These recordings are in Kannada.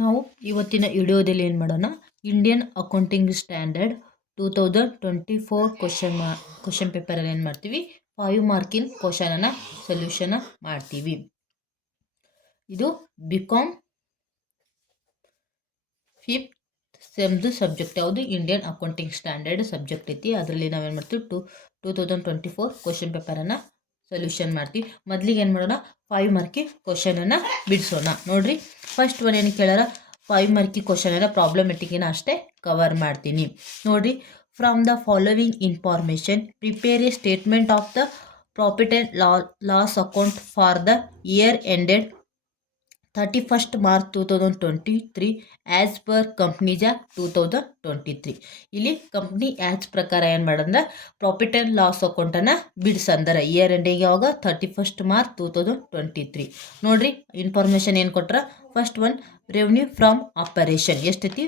ನಾವು ಇವತ್ತಿನ ವಿಡಿಯೋದಲ್ಲಿ ಏನು ಮಾಡೋಣ, ಇಂಡಿಯನ್ ಅಕೌಂಟಿಂಗ್ ಸ್ಟ್ಯಾಂಡರ್ಡ್ 2024 ಕ್ವಶನ್ ಪೇಪರಲ್ಲಿ ಏನು ಮಾಡ್ತೀವಿ, 5 ಮಾರ್ಕಿನ ಕ್ವಶನನ್ನು ಸೊಲ್ಯೂಷನ್ ಮಾಡ್ತೀವಿ. ಇದು ಬಿಕಾಮ್ 5th ಸೆಮ್ದು ಸಬ್ಜೆಕ್ಟ್ ಯಾವುದು, ಇಂಡಿಯನ್ ಅಕೌಂಟಿಂಗ್ ಸ್ಟ್ಯಾಂಡರ್ಡ್ ಸಬ್ಜೆಕ್ಟ್ ಐತಿ. ಅದರಲ್ಲಿ ನಾವೇನು ಮಾಡ್ತೀವಿ 2024 ಕ್ವಶನ್ ಪೇಪರನ್ನು ಸೊಲ್ಯೂಷನ್ ಮಾಡ್ತೀವಿ. ಮೊದಲಿಗೆ ಏನು ಮಾಡೋಣ, 5 ಮಾರ್ಕಿ ಕ್ವಶನನ್ನು ಬಿಡಿಸೋಣ. ನೋಡ್ರಿ, ಫಸ್ಟ್ ಒನ್ ಏನು ಕೇಳಾರ, 5 ಮಾರ್ಕಿ ಕ್ವಶನನ್ನು ಪ್ರಾಬ್ಲಮೆಟಿಕ್ಕಿನ ಅಷ್ಟೇ ಕವರ್ ಮಾಡ್ತೀನಿ. ನೋಡ್ರಿ, from the following information prepare A statement of the profit and loss account for the year ended 31st March 2023 as per companies act 2023. ಇಲ್ಲಿ ಕಂಪ್ನಿ ಆ್ಯಕ್ಟ್ಸ್ ಪ್ರಕಾರ ಏನು ಮಾಡಂದ್ರೆ ಪ್ರಾಫಿಟ್ ಆ್ಯಂಡ್ ಲಾಸ್ ಅಕೌಂಟನ್ನು ಬಿಡಿಸಂದ್ರೆ ಇಯರ್ ಎಂಡಿಗೆ ಯಾವಾಗ 31st March 2023. ನೋಡ್ರಿ, ಇನ್ಫಾರ್ಮೇಷನ್ ಏನು ಕೊಟ್ರ, first one revenue from operation ಎಷ್ಟೈತಿ,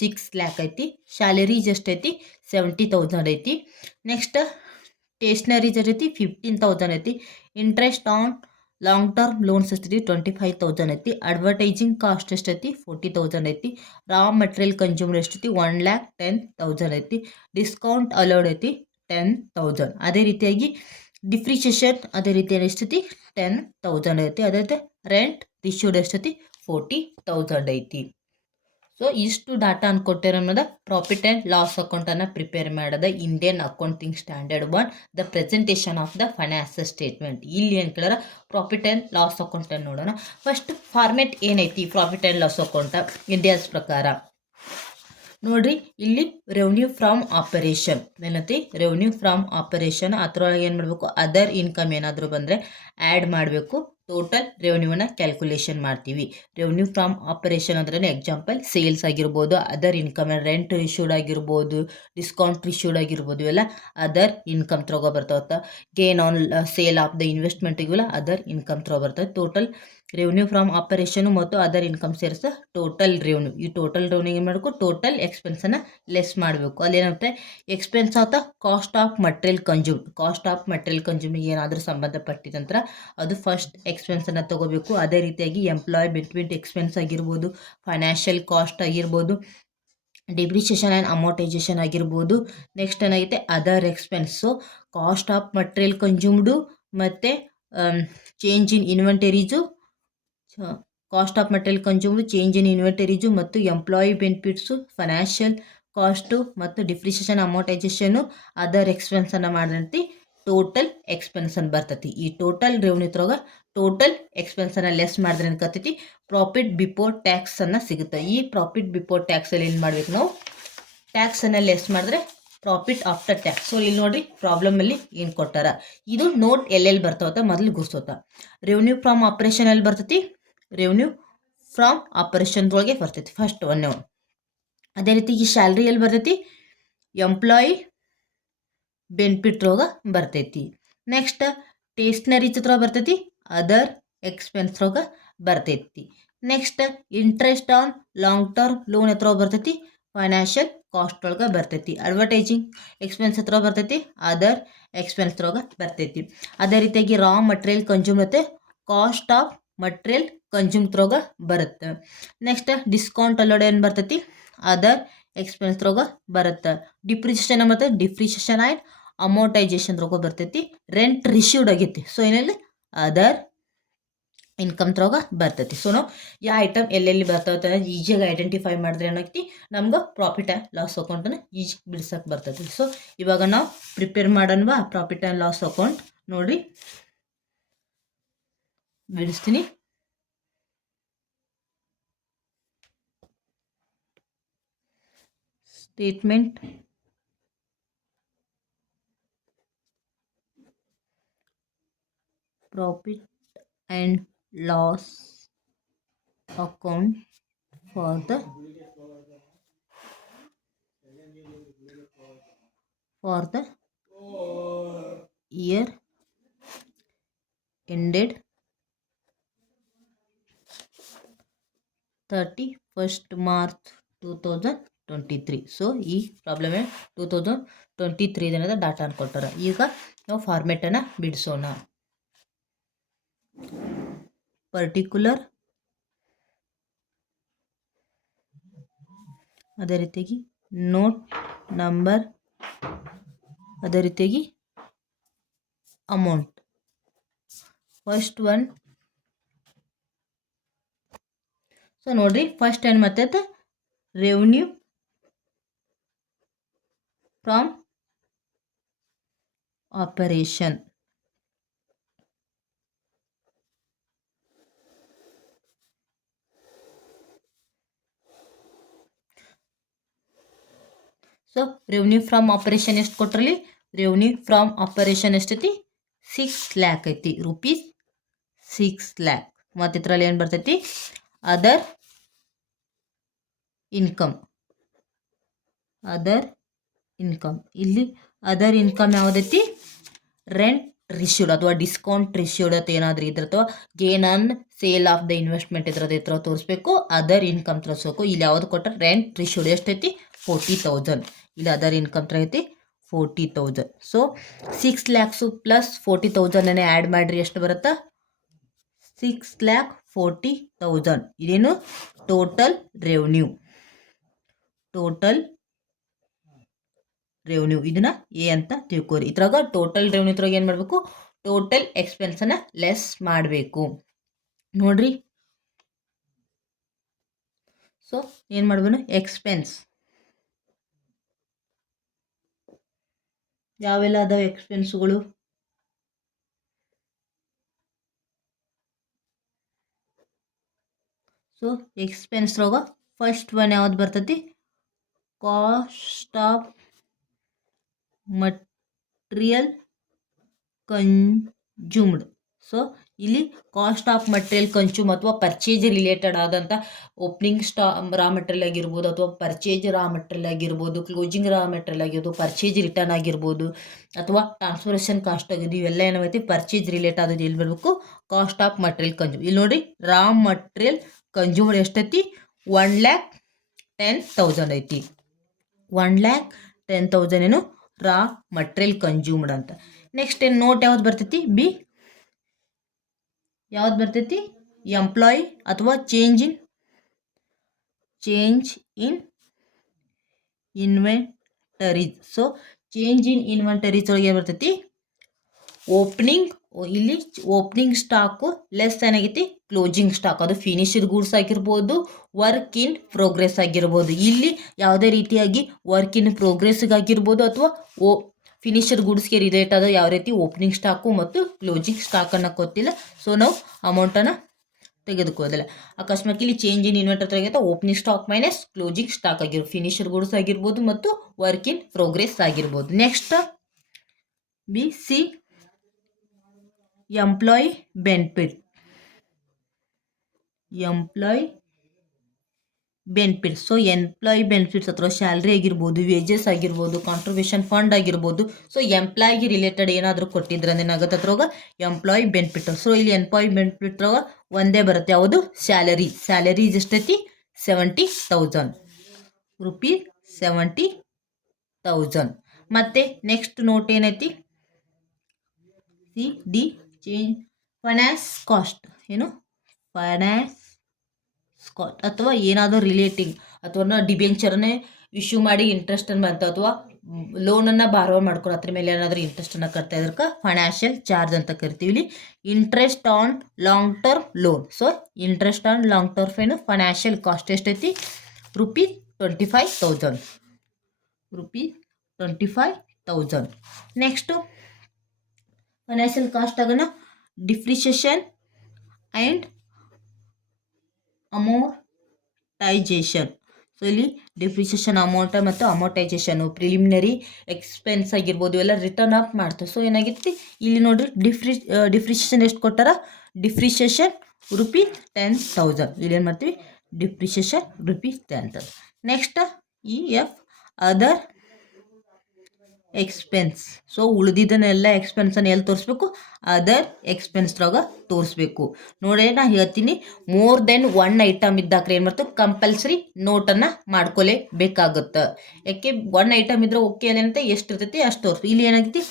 ₹6 lakh ಐತಿ. ಸ್ಯಾಲರೀಸ್ ಎಷ್ಟೈತಿ, 70,000 ಐತಿ. ನೆಕ್ಸ್ಟ್ ಸ್ಟೇಷನರೀಸ್ ಎಷ್ಟೈತಿ, 15,000 ಐತಿ. Interest on long term loans ಎಷ್ಟೈತಿ, 25,000 ಐತಿ. ಅಡ್ವರ್ಟೈಸಿಂಗ್ ಕಾಸ್ಟ್ ಎಷ್ಟೈತಿ, 40,000 ಐತಿ. ರಾ ಮೆಟೀರಿಯಲ್ ಕನ್ಸ್ಯೂಮರ್ ಎಷ್ಟೈತಿ, 1,10,000 ಐತಿ. ಡಿಸ್ಕೌಂಟ್ ಅಲೌಡ್ ಐತಿ 10,000. ಅದೇ ರೀತಿಯಾಗಿ ಡಿಪ್ರಿಷಿಯೇಷನ್ ಅದೇ ರೀತಿಯಾಗಿ ಎಷ್ಟೈತಿ, 10,000 ಐತಿ. ಅದೇ ರೀತಿ ರೆಂಟ್ ರಿಶ್ಯೂಡ್ ಎಷ್ಟೈತಿ, 40,000 ಐತಿ. ಸೊ ಇಷ್ಟು ಡಾಟಾ ಅನ್ಕೊಟ್ಟಿರೋ ಅನ್ನೋದ ಪ್ರಾಫಿಟ್ ಆ್ಯಂಡ್ ಲಾಸ್ ಅಕೌಂಟನ್ನು ಪ್ರಿಪೇರ್ ಮಾಡೋದ Indian accounting standard 1 the presentation of the financial statement. ಇಲ್ಲಿ ಏನು ಕೇಳಾರ, ಪ್ರಾಫಿಟ್ ಆ್ಯಂಡ್ ಲಾಸ್ ಅಕೌಂಟನ್ನು ನೋಡೋಣ. ಫಸ್ಟ್ ಫಾರ್ಮೆಟ್ ಏನೈತಿ profit and loss account India's ಪ್ರಕಾರ. ನೋಡ್ರಿ, ಇಲ್ಲಿ ರೆವೆನ್ಯೂ ಫ್ರಮ್ ಆಪರೇಷನ್ ಏನೈತಿ, ರೆವೆನ್ಯೂ ಫ್ರಮ್ ಆಪರೇಷನ್. ಅದರೊಳಗೆ ಏನು ಮಾಡಬೇಕು, ಅದರ್ ಇನ್ಕಮ್ ಏನಾದರೂ ಬಂದರೆ ಆ್ಯಡ್ ಮಾಡಬೇಕು. ಟೋಟಲ್ ರೆವೆನ್ಯೂವನ್ನು ಕ್ಯಾಲ್ಕುಲೇಷನ್ ಮಾಡ್ತೀವಿ. ರೆವೆನ್ಯೂ ಫ್ರಮ್ ಆಪರೇಷನ್ ಅಂದ್ರೆ ಎಕ್ಸಾಂಪಲ್ ಸೇಲ್ಸ್ ಆಗಿರ್ಬೋದು, ಅದರ್ ಇನ್ಕಮ್, ರೆಂಟ್ ರಿಶ್ಯೂಡ್ ಆಗಿರ್ಬೋದು, ಡಿಸ್ಕೌಂಟ್ ರಿಶ್ಯೂಡ್ ಆಗಿರ್ಬೋದು, ಇವೆಲ್ಲ ಅದರ್ ಇನ್ಕಮ್ ತಗೋ ಬರ್ತಾವತ್ತ. Gain on sale of the investment ಇವೆಲ್ಲ ಅದರ್ ಇನ್ಕಮ್ ತಗೋ ಬರ್ತವೆ. ಟೋಟಲ್ ರೆವೆನ್ಯೂ ಫ್ರಮ್ ಆಪರೇಷನ್ ಮತ್ತು ಅದರ್ ಇನ್ಕಮ್ ಸೇರಿಸ ಟೋಟಲ್ ರೆವೆನ್ಯೂ. ಈ ಟೋಟಲ್ ರೆವೆನ್ಯೂ ಏನು ಮಾಡಬೇಕು, ಟೋಟಲ್ ಎಕ್ಸ್ಪೆನ್ಸನ್ನು ಲೆಸ್ ಮಾಡಬೇಕು. ಅಲ್ಲಿ ಏನಾಗುತ್ತೆ, ಎಕ್ಸ್ಪೆನ್ಸ್ ಆತ cost of material consume. Cost of material ಕನ್ಸ್ಯೂಮಿಗೆ ಏನಾದರೂ ಸಂಬಂಧಪಟ್ಟಿದ ನಂತರ ಅದು ಫಸ್ಟ್ ಎಕ್ಸ್ಪೆನ್ಸನ್ನು ತಗೋಬೇಕು. ಅದೇ ರೀತಿಯಾಗಿ ಎಂಪ್ಲಾಯ್ ಬೆನಿಫಿಟ್ ಎಕ್ಸ್ಪೆನ್ಸ್ ಆಗಿರ್ಬೋದು, ಫೈನಾನ್ಷಿಯಲ್ ಕಾಸ್ಟ್ ಆಗಿರ್ಬೋದು, ಡಿಪ್ರಿಷಿಯೇಷನ್ ಆ್ಯಂಡ್ ಅಮೋಟೈಸೇಷನ್ ಆಗಿರ್ಬೋದು. ನೆಕ್ಸ್ಟ್ ಏನಾಗುತ್ತೆ, other expense, cost of material consumed ಮತ್ತು change in inventories, cost of material consumed, change in inventories ಮತ್ತು ಎಂಪ್ಲಾಯಿ ಬೆನಿಫಿಟ್ಸು, ಫೈನಾನ್ಷಿಯಲ್ ಕಾಸ್ಟು ಮತ್ತು ಡಿಪ್ರಿಷಿಯೇಷನ್ ಅಮೋಟೈಸೇಷನ್ನು ಅದರ್ ಎಕ್ಸ್ಪೆನ್ಸನ್ನು ಮಾಡಿದಂತೆ ಟೋಟಲ್ ಎಕ್ಸ್ಪೆನ್ಸ್ ಅನ್ನು ಬರ್ತೈತಿ. ಈ ಟೋಟಲ್ ರೆವೆನ್ಯೂ ಇದ್ರಾಗ ಟೋಟಲ್ ಎಕ್ಸ್ಪೆನ್ಸನ್ನು ಲೆಸ್ ಮಾಡಿದ್ರೆ ಏನ್ಕತ್ತೈತಿ, ಪ್ರಾಫಿಟ್ ಬಿಫೋರ್ ಟ್ಯಾಕ್ಸನ್ನು ಸಿಗುತ್ತೆ. ಈ ಪ್ರಾಫಿಟ್ ಬಿಫೋರ್ ಟ್ಯಾಕ್ಸಲ್ಲಿ ಏನು ಮಾಡ್ಬೇಕು, ನಾವು ಟ್ಯಾಕ್ಸನ್ನು ಲೆಸ್ ಮಾಡಿದ್ರೆ ಪ್ರಾಫಿಟ್ ಆಫ್ಟರ್ ಟ್ಯಾಕ್ಸ್. ಸೊ ಇಲ್ಲಿ ನೋಡಿರಿ, ಪ್ರಾಬ್ಲಮಲ್ಲಿ ಏನು ಕೊಟ್ಟಾರ, ಇದು ನೋಟ್ ಎಲ್ಲೆಲ್ಲಿ ಬರ್ತಾವತ್ತ ಮೊದಲು ಗುರ್ಸೋತ. ರೆವೆನ್ಯೂ ಫ್ರಮ್ ಆಪರೇಷನ್ ಎಲ್ಲಿ ಬರ್ತೈತಿ, ರೆವೆನ್ಯೂ ಫ್ರಮ್ ಆಪರೇಷನ್ದೊಳಗೆ ಬರ್ತೈತಿ ಫಸ್ಟ್ ಒನ್. ಅದೇ ರೀತಿ ಈ ಸ್ಯಾಲ್ರಿ ಎಲ್ಲಿ ಬರ್ತೈತಿ, ಎಂಪ್ಲಾಯಿ ಬೆನಿಫಿಟ್ ರೋಗ ಬರ್ತೈತಿ. ನೆಕ್ಸ್ಟ್ ಸ್ಟೇಷನರಿ ಚಿತ್ರ ಬರ್ತೈತಿ, ಅದರ್ ಎಕ್ಸ್ಪೆನ್ಸ್ ರೋಗ ಬರ್ತೈತಿ. Next interest on long term loan ಹತ್ರ ಬರ್ತೈತಿ, ಫೈನಾನ್ಷಿಯಲ್ ಕಾಸ್ಟ್ ಒಳಗೆ ಬರ್ತೈತಿ. ಅಡ್ವರ್ಟೈಸಿಂಗ್ ಎಕ್ಸ್ಪೆನ್ಸ್ ಹತ್ರ ಬರ್ತೈತಿ, ಅದರ್ ಎಕ್ಸ್ಪೆನ್ಸ್ ರೋಗ ಬರ್ತೈತಿ. ಅದೇ ರೀತಿಯಾಗಿ ರಾ ಮಟೀರಿಯಲ್ ಕನ್ಸ್ಯೂಮ್ ಮತ್ತು ಕಾಸ್ಟ್ ಆಫ್ ಮಟೀರಿಯಲ್ ಕನ್ಸ್ಯೂಮ್ ರೋಗ ಬರುತ್ತೆ. ನೆಕ್ಸ್ಟ್ ಡಿಸ್ಕೌಂಟ್ ಅಲೋಡ್ ಏನು ಬರ್ತೈತಿ, ಅದರ್ ಎಕ್ಸ್ಪೆನ್ಸ್ ರೋಗ ಬರುತ್ತೆ. ಡಿಪ್ರಿಷಿಯೇಷನ್ ಮತ್ತು ಡಿಪ್ರಿಷಿಯೇಷನ್ ಆ್ಯಂಡ್ ಅಮೋಟೈಸೇಷನ್ ರೋಗ ಬರ್ತೈತಿ. ರೆಂಟ್ ರಿಶ್ಯೂಡ್ ಆಗೈತಿ, ಸೊ ಏನಲ್ಲಿ ಅದರ್ ಇನ್ಕಮ್ ರೋಗ ಬರ್ತೈತಿ. ಸೊ ನಾವು ಯಾವ ಐಟಮ್ ಎಲ್ಲೆಲ್ಲಿ ಬರ್ತಾವೆ ಈಜಿಯಾಗಿ ಐಡೆಂಟಿಫೈ ಮಾಡಿದ್ರೆ ಏನಾಗ್ತಿ, ನಮ್ಗೆ ಪ್ರಾಫಿಟ್ ಆ್ಯಂಡ್ ಲಾಸ್ ಅಕೌಂಟನ್ನು ಈಜಿ ಬಿಡ್ಸಕ್ಕೆ ಬರ್ತೈತಿ. ಸೊ ಇವಾಗ ನಾವು ಪ್ರಿಪೇರ್ ಮಾಡೋಣವಾ ಪ್ರಾಫಿಟ್ ಆ್ಯಂಡ್ ಲಾಸ್ ಅಕೌಂಟ್. ನೋಡಿರಿ, ಬಿಡಿಸ್ತೀನಿ. Statement profit and loss account for the year ended 31st March 2023. So ಈ ಪ್ರಾಬ್ಲಮ್ 2023 ದಿನದ ಡಾಟಾ ಅನ್ಕೊಟ್ಟಾರ. ಈಗ ನಾವು ಫಾರ್ಮೆಟನ್ನು ಬಿಡಿಸೋಣ. ಪರ್ಟಿಕ್ಯುಲರ್ ಅದೇ ರೀತಿಯಾಗಿ ನೋಟ್ ನಂಬರ್, ಅದೇ ರೀತಿಯಾಗಿ ಅಮೌಂಟ್. ಫಸ್ಟ್ ಒನ್, ಸೊ ನೋಡ್ರಿ ಫಸ್ಟ್ ಏನು ಮತ್ತೆ revenue from operation. So revenue from operation ಎಷ್ಟು ಕೊಟ್ರಲ್ಲಿ? ರೆವೆನ್ಯೂ ಫ್ರಮ್ ಆಪರೇಷನ್ ಎಷ್ಟೈತಿ? 6 lakh ಐತಿ, ರುಪೀಸ್ 6 lakh. ಮತ್ತು ಇದರಲ್ಲಿ ಏನು ಬರ್ತೈತಿ? Other income. ಅದರ್ ಇನ್ಕಮ್, ಇಲ್ಲಿ ಅದರ್ ಇನ್ಕಮ್ ಯಾವುದೈತಿ? ರೆಂಟ್ ರಿಶ್ಯೂಡ್ ಅಥವಾ ಡಿಸ್ಕೌಂಟ್ ರಿಶ್ಯೂಡ್ ಅಂತ ಏನಾದರೂ ಇದ್ರೆ, ಅಥವಾ gain on sale of the investment ಇದ್ರದ್ದು ಈ ಥರ ತೋರಿಸ್ಬೇಕು. ಅದರ್ ಇನ್ಕಮ್ ತೋರಿಸ್ಬೇಕು. ಇಲ್ಲಿ ಯಾವ್ದು ಕೊಟ್ಟರೆ ರೆಂಟ್ ರಿಶ್ಯೂಡ್ ಎಷ್ಟೈತಿ? 40,000. ಇಲ್ಲಿ ಅದರ್ ಇನ್ಕಮ್ ತರ ಐತಿ 40,000. ಸೊ 6 lakhs ಪ್ಲಸ್ 40,000 ಆ್ಯಡ್ ಮಾಡಿರಿ, ಎಷ್ಟು ಬರುತ್ತಾ? 6,40,000. ಇದೇನು ಟೋಟಲ್ ರೆವೆನ್ಯೂ. ಟೋಟಲ್ ರೆವೆನ್ಯೂ ಇದನ್ನ ಎ ಅಂತ ತಿಳ್ಕೊರಿ. ಇದ್ರಾಗ ಟೋಟಲ್ ರೆವೆನ್ಯೂ ಇದ್ರಾಗ ಏನು ಮಾಡಬೇಕು? ಟೋಟಲ್ ಎಕ್ಸ್ಪೆನ್ಸನ್ನು ಲೆಸ್ ಮಾಡಬೇಕು. ನೋಡ್ರಿ, ಸೊ ಏನು ಮಾಡ್ಬೇಕು? ಎಕ್ಸ್ಪೆನ್ಸ್ ಯಾವೆಲ್ಲ ಅದಾವ ಎಕ್ಸ್ಪೆನ್ಸ್ಗಳು? ಸೊ ಎಕ್ಸ್ಪೆನ್ಸ್ರಾಗ ಫಸ್ಟ್ ಒನ್ ಯಾವ್ದು ಬರ್ತೈತಿ? Cost of material consumed. So ಇಲ್ಲಿ ಕಾಸ್ಟ್ ಆಫ್ ಮಟೀರಿಯಲ್ ಕನ್ಸ್ಯೂಮ್ ಅಥವಾ ಪರ್ಚೇಜ್ ರಿಲೇಟೆಡ್ ಆದಂಥ ಓಪನಿಂಗ್ ರಾ ಮೆಟೀರಿಯಲ್ ಆಗಿರ್ಬೋದು, ಅಥವಾ ಪರ್ಚೇಜ್ ರಾ ಮೆಟೀರಿಯಲ್ ಆಗಿರ್ಬೋದು, ಕ್ಲೋಸಿಂಗ್ ರಾ ಮೆಟೀರಿಯಲ್ ಆಗಿರ್ಬೋದು, ಪರ್ಚೇಜ್ ರಿಟರ್ನ್ ಆಗಿರ್ಬೋದು, ಅಥವಾ ಟ್ರಾನ್ಸ್ಫರೇಷನ್ ಕಾಸ್ಟ್ ಆಗಿದ್ದು, ಇವೆಲ್ಲ ಏನಾಗೈತಿ? ಪರ್ಚೇಜ್ ರಿಲೇಟ್ ಆಗೋದು ಎಲ್ಲಿ ಬರಬೇಕು? Cost of material consume. ಇಲ್ಲಿ ನೋಡಿ, ರಾ ಮಟೀರಿಯಲ್ ಕನ್ಸ್ಯೂಮ್ಡ್ ಎಷ್ಟೈತಿ? 1,10,000 ಐತಿ. 1,10,000 ಏನು ರಾ ಮಟೀರಿಯಲ್ ಕನ್ಸ್ಯೂಮ್ಡ್ ಅಂತ. ನೆಕ್ಸ್ಟ್ ಏನು ನೋಟ್ ಯಾವ್ದು ಬರ್ತೈತಿ? ಬಿ ಯಾವ್ದು ಬರ್ತೈತಿ? ಎಂಪ್ಲಾಯಿ ಅಥವಾ change in inventories. So change in inventories ಒಳಗೆ ಏನು ಬರ್ತೈತಿ? ಓಪನಿಂಗ್, ಇಲ್ಲಿ ಓಪನಿಂಗ್ ಸ್ಟಾಕು ಲೆಸ್ ಏನಾಗೈತಿ? Closing stock. ಅದು ಫಿನಿಶ್ಡ್ ಗೂಡ್ಸ್ ಆಗಿರ್ಬೋದು, ವರ್ಕ್ ಇನ್ ಪ್ರೋಗ್ರೆಸ್ ಆಗಿರ್ಬೋದು. ಇಲ್ಲಿ ಯಾವುದೇ ರೀತಿಯಾಗಿ ವರ್ಕ್ ಇನ್ ಪ್ರೋಗ್ರೆಸ್ಗಾಗಿರ್ಬೋದು ಅಥವಾ ಫಿನಿಶ್ಡ್ ಗೂಡ್ಸ್ಗೆ ರಿಲೇಟ್ ಆದ ಯಾವ ರೀತಿ ಓಪನಿಂಗ್ ಸ್ಟಾಕು ಮತ್ತು ಕ್ಲೋಸಿಂಗ್ ಸ್ಟಾಕನ್ನು ಗೊತ್ತಿಲ್ಲ. ಸೊ ನಾವು ಅಮೌಂಟನ್ನು ತೆಗೆದುಕೋದಿಲ್ಲ. ಅಕಸ್ಮಾತ್ ಇಲ್ಲಿ ಚೇಂಜ್ ಇನ್ ಇನ್ವೆಂಟರಿ ತೆಗೆದ opening stock minus closing stock ಆಗಿರ್ಬೋದು, ಫಿನಿಶ್ಡ್ ಗೂಡ್ಸ್ ಆಗಿರ್ಬೋದು ಮತ್ತು ವರ್ಕ್ ಇನ್ ಪ್ರೋಗ್ರೆಸ್ ಆಗಿರ್ಬೋದು. Next B C employee benefit. Employee benefits. So employee benefits ಅಥವಾ ಸ್ಯಾಲ್ರಿ ಆಗಿರ್ಬೋದು, ವೇಜಸ್ ಆಗಿರ್ಬೋದು, ಕಾಂಟ್ರಿಬ್ಯೂಷನ್ ಫಂಡ್ ಆಗಿರ್ಬೋದು. ಸೊ ಎಂಪ್ಲಾಯ್ಗೆ ರಿಲೇಟೆಡ್ ಏನಾದರೂ ಕೊಟ್ಟಿದ್ರೆ ಏನಾಗುತ್ತೆ ಅದ್ರಾಗ ಎಂಪ್ಲಾಯ್ ಬೆನಿಫಿಟ್. ಸೊ ಇಲ್ಲಿ ಎಂಪ್ಲಾಯ್ ಬೆನಿಫಿಟ್ರಾಗ ಒಂದೇ ಬರುತ್ತೆ, ಯಾವುದು? ಸ್ಯಾಲರಿ. ಸ್ಯಾಲರಿ ಎಷ್ಟೈತಿ? 70,000 ರುಪೀಸ್. 70,000. ಮತ್ತೆ ನೆಕ್ಸ್ಟ್ ನೋಟ್ ಏನೈತಿ? C D change finance cost. ಏನು? ಫೈನಾನ್ಸ್ ಕಾಸ್ಟ್ ಅಥವಾ ಏನಾದರೂ ರಿಲೇಟಿಂಗ್ ಅಥವಾ ಡಿಬೆಂಚರ್ನೇ ಇಶ್ಯೂ ಮಾಡಿ ಇಂಟ್ರೆಸ್ಟನ್ನು ಬಂತು, ಅಥವಾ ಲೋನನ್ನು ಬಾರೋ ಮಾಡ್ಕೊಂಡು ಅದ್ರ ಮೇಲೆ ಏನಾದರೂ ಇಂಟ್ರೆಸ್ಟನ್ನು ಕಟ್ತಾ ಇದ್ರಕ್ಕೆ ಫೈನಾನ್ಷಿಯಲ್ ಚಾರ್ಜ್ ಅಂತ ಕರಿತೀವಿ. ಇಲ್ಲಿ interest on long term loan. So interest on long term ಏನು ಫೈನಾನ್ಷಿಯಲ್ ಕಾಸ್ಟ್ ಎಷ್ಟೈತಿ? Rupees 25,000. Rupees 25,000. Next financial cost ಆಗೋಣ ಡಿಪ್ರಿಷಿಯೇಷನ್ ಆ್ಯಂಡ್ ಅಮೋರ್ಟೈಜೇಷನ್. ಸೊ ಇಲ್ಲಿ ಡಿಪ್ರಿಷಿಯೇಷನ್ ಅಮೌಂಟ್ ಮತ್ತು ಅಮೋರ್ಟೈಜೇಷನು ಪ್ರಿಲಿಮಿನರಿ ಎಕ್ಸ್ಪೆನ್ಸ್ ಆಗಿರ್ಬೋದು, ಇವೆಲ್ಲ ರಿಟರ್ನ್ ಅಪ್ ಮಾಡ್ತಾರೆ. ಸೊ ಏನಾಗಿತ್ತು ಇಲ್ಲಿ ನೋಡ್ರಿ, ಡಿಪ್ರಿಷಿಯೇಷನ್ ಎಷ್ಟು ಕೊಟ್ಟಾರ? Depreciation rupees 10,000. ಇಲ್ಲಿ ಏನು ಮಾಡ್ತೀವಿ? Depreciation rupees 10,000. Next E F other expense. So ಉಳಿದಿದ್ದನ್ನೆಲ್ಲ ಎಕ್ಸ್ಪೆನ್ಸನ್ನು ಎಲ್ಲಿ ತೋರಿಸ್ಬೇಕು? ಅದರ್ ಎಕ್ಸ್ಪೆನ್ಸ್ರಾಗ ತೋರಿಸ್ಬೇಕು. ನೋಡಿ, ನಾ ಹೇಳ್ತೀನಿ, ಮೋರ್ ದೆನ್ 1 ಐಟಮ್ ಇದ್ದಾಕ್ರೆ ಏನು ಮಾಡ್ತೀವಿ? ಕಂಪಲ್ಸರಿ ನೋಟನ್ನು ಮಾಡ್ಕೊಲೇಬೇಕಾಗುತ್ತೆ. ಯಾಕೆ 1 ಐಟಮ್ ಇದ್ರೆ ಓಕೆ ಅಲ್ಲಂತ ಎಷ್ಟು ಇರ್ತೈತಿ ಅಷ್ಟು ತೋರಿಸ್ಬೇಕು. ಇಲ್ಲಿ ಏನಾಗೈತಿ?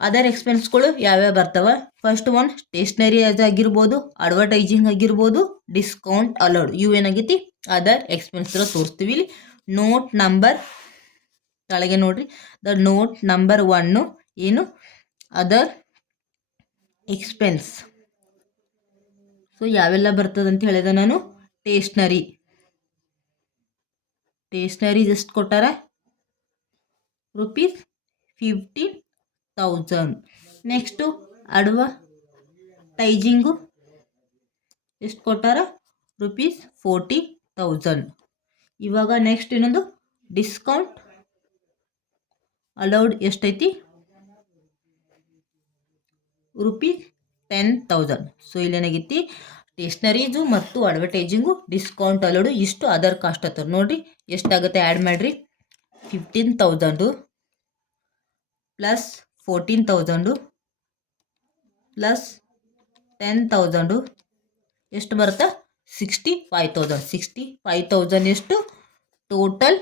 ಅದರ್ ಎಕ್ಸ್ಪೆನ್ಸ್ಗಳು ಯಾವ್ಯಾವ ಬರ್ತವೆ? ಫಸ್ಟ್ ಒನ್ ಸ್ಟೇಷ್ನರಿ ಆಗಿರ್ಬೋದು, ಅಡ್ವರ್ಟೈಸಿಂಗ್ ಆಗಿರ್ಬೋದು, ಡಿಸ್ಕೌಂಟ್ ಅಲೌಡ್. ಇವು ಏನಾಗೈತಿ? ಅದರ್ ಎಕ್ಸ್ಪೆನ್ಸ್ ತೋರಿಸ್ತೀವಿ. ಇಲ್ಲಿ ನೋಟ್ ನಂಬರ್ ಕೆಳಗೆ ನೋಡ್ರಿ, ದ ನೋಟ್ ನಂಬರ್ 1 ಏನು ಅದರ್ ಎಕ್ಸ್ಪೆನ್ಸ್. ಸೊ ಯಾವೆಲ್ಲ ಬರ್ತದಂತ ಹೇಳಿದೆ ನಾನು, ಸ್ಟೇಷ್ನರಿ ಎಷ್ಟು ಕೊಟ್ಟಾರ, ₹15,000. ನೆಕ್ಸ್ಟು ಅಡ್ವರ್ಟೈಜಿಂಗು ಎಷ್ಟು ಕೊಟ್ಟಾರ, ₹40,000. ಇವಾಗ ನೆಕ್ಸ್ಟ್ ಇನ್ನೊಂದು ಡಿಸ್ಕೌಂಟ್ ಅಲೌಡ್ ಎಷ್ಟೈತಿ, ₹10,000. ಸೊ ಇಲ್ಲೇನಾಗೈತಿ, ಸ್ಟೇಷ್ನರೀಸು ಮತ್ತು ಅಡ್ವರ್ಟೈಸಿಂಗು ಡಿಸ್ಕೌಂಟ್ ಅಲೌಡು ಇಷ್ಟು ಅದರ್ ಕಾಸ್ಟ್ ಆಗ್ತದೆ. ನೋಡಿರಿ ಎಷ್ಟಾಗುತ್ತೆ, ಆ್ಯಡ್ ಮಾಡಿರಿ. 15,000 ಪ್ಲಸ್ 14,000 ಪ್ಲಸ್ 10,000 ಎಷ್ಟು ಬರುತ್ತೆ, 65,000. 65,000 ಎಷ್ಟು ಟೋಟಲ್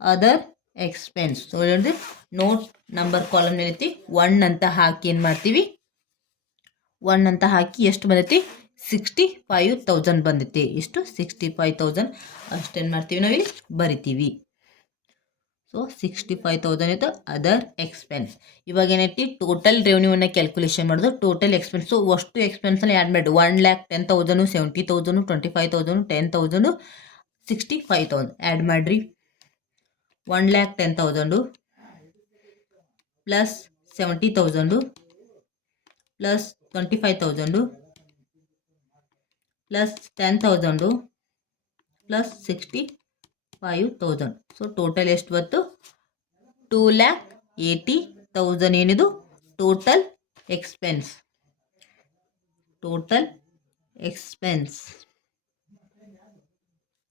ಅದರ್ ಎಕ್ಸ್ಪೆನ್ಸ್. ಸೊ ಹೇಳಿದ್ರೆ ನೋಟ್ ನಂಬರ್ ಕಾಲಮ್ ಏನೈತಿ 1 ಅಂತ ಹಾಕಿ ಏನು ಮಾಡ್ತೀವಿ, 1 ಅಂತ ಹಾಕಿ ಎಷ್ಟು ಬಂದೈತಿ, 65,000 ಬಂದೈತಿ. ಎಷ್ಟು, 65,000 ಅಷ್ಟೇನು ಮಾಡ್ತೀವಿ ನಾವಿಲ್ಲಿ ಬರಿತೀವಿ. ಸೊ 65,000 ಇತ್ತು ಅದರ್ ಎಕ್ಸ್ಪೆನ್ಸ್. ಇವಾಗ ಏನೈತಿ, ಟೋಟಲ್ ರೆವೆನ್ಯೂವನ್ನು ಕ್ಯಾಲ್ಕುಲೇಷನ್ ಮಾಡೋದು. ಟೋಟಲ್ ಎಕ್ಸ್ಪೆನ್ಸ್, ಸೊ ಅಷ್ಟು ಎಕ್ಸ್ಪೆನ್ಸನ್ನು ಆ್ಯಡ್ ಮಾಡಿ 1,10,000, 70,000, 25,000, 10,000, 65,000 ಆ್ಯಡ್ ಮಾಡಿರಿ. 1,10,000 plus 70,000 plus 25,000 plus 10,000 plus 65,000. So total ಎಷ್ಟು ಬಂತು, 2,80,000 ಏನಿದು ಟೋಟಲ್ ಎಕ್ಸ್ಪೆನ್ಸ್.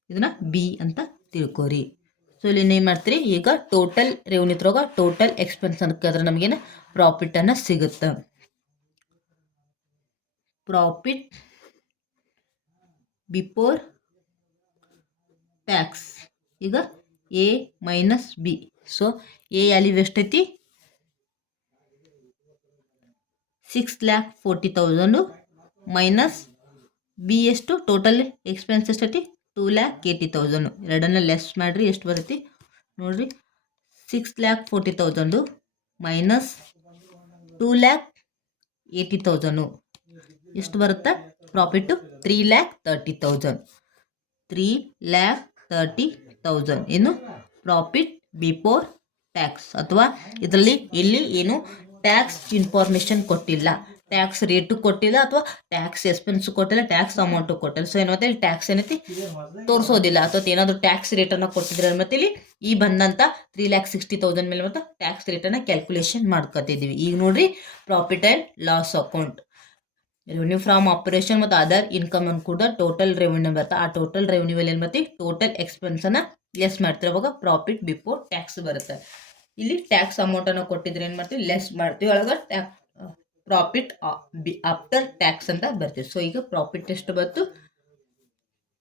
ಇದನ್ನ ಬಿ ಅಂತ ತಿಳ್ಕೊರಿ. ಸೊ ಇಲ್ಲಿ ಏನು ಮಾಡ್ತೀರಿ, ಈಗ ಟೋಟಲ್ ರೆವೆನ್ಯೂ ಇದ್ರಾಗ ಟೋಟಲ್ ಎಕ್ಸ್ಪೆನ್ಸ್ ಅನ್ಕಿದ್ರೆ ನಮಗೇನು ಪ್ರಾಫಿಟನ್ನು ಸಿಗುತ್ತೆ. Profit before tax. ಈಗ A minus B. So A value ಎಷ್ಟೈತಿ, 6,40,000 ಮೈನಸ್ ಬಿ ಎಷ್ಟು ಟೋಟಲ್ ಎಕ್ಸ್ಪೆನ್ಸ್ ಎಷ್ಟೈತಿ, 2,80,000. ಎರಡನ್ನ ಲೆಸ್ ಮಾಡಿರಿ, ಎಷ್ಟು ಬರ್ತೈತಿ ನೋಡಿರಿ, 6,40,000 ಮೈನಸ್ 2,80,000 ಎಷ್ಟು ಬರುತ್ತೆ, ಪ್ರಾಫಿಟ್ಟು 3,30,000. 3,30,000 ಏನು ಪ್ರಾಫಿಟ್ ಬಿಫೋರ್ ಟ್ಯಾಕ್ಸ್. ಅಥವಾ ಇದರಲ್ಲಿ ಇಲ್ಲಿ ಏನು ಟ್ಯಾಕ್ಸ್ ಇನ್ಫಾರ್ಮೇಷನ್ ಕೊಟ್ಟಿಲ್ಲ, ಟ್ಯಾಕ್ಸ್ ರೇಟು ಕೊಟ್ಟಿಲ್ಲ, ಅಥವಾ ಟ್ಯಾಕ್ಸ್ ಎಕ್ಸ್ಪೆನ್ಸು ಕೊಟ್ಟಿಲ್ಲ, ಟ್ಯಾಕ್ಸ್ ಅಮೌಂಟು ಕೊಟ್ಟಿಲ್ಲ. ಸೊ ಏನತ್ತೆ ಇಲ್ಲಿ ಟ್ಯಾಕ್ಸ್ ಏನೈತಿ ತೋರಿಸೋದಿಲ್ಲ. ಅಥವಾ ಏನಾದರೂ ಟ್ಯಾಕ್ಸ್ ರೇಟನ್ನು ಕೊಟ್ಟಿದ್ರೆ ಮತ್ತೆ ಇಲ್ಲಿ ಈ ಬಂದಂಥ 3,60,000 ಮೇಲೆ ಮತ್ತೆ ಟ್ಯಾಕ್ಸ್ ರೇಟನ್ನು ಕ್ಯಾಲ್ಕುಲೇಷನ್ ಮಾಡ್ಕೊತಿದ್ದೀವಿ. ಈಗ ನೋಡ್ರಿ, profit and loss account, revenue from operation ಮತ್ತು ಅದರ್ ಇನ್ಕಮ್ ಅನ್ನು ಕೂಡ ಟೋಟಲ್ ರೆವೆನ್ಯೂ ಬರುತ್ತೆ. ಆ ಟೋಟಲ್ ರೆವೆನ್ಯೂ ಏನು ಮಾಡ್ತೀವಿ, ಟೋಟಲ್ ಎಕ್ಸ್ಪೆನ್ಸನ್ನು ಲೆಸ್ ಮಾಡ್ತೀವಿ, ಅವಾಗ ಪ್ರಾಫಿಟ್ ಬಿಫೋರ್ ಟ್ಯಾಕ್ಸ್ ಬರುತ್ತೆ. ಇಲ್ಲಿ ಟ್ಯಾಕ್ಸ್ ಅಮೌಂಟನ್ನು ಕೊಟ್ಟಿದ್ರೆ ಏನು ಮಾಡ್ತೀವಿ, ಲೆಸ್ ಮಾಡ್ತೀವಿ, ಒಳಗೆ ಪ್ರಾಫಿಟ್ ಆಫ್ಟರ್ ಟ್ಯಾಕ್ಸ್ ಅಂತ ಬರ್ತೀವಿ. ಸೊ ಈಗ ಪ್ರಾಫಿಟ್ ಎಷ್ಟು ಬಂತು,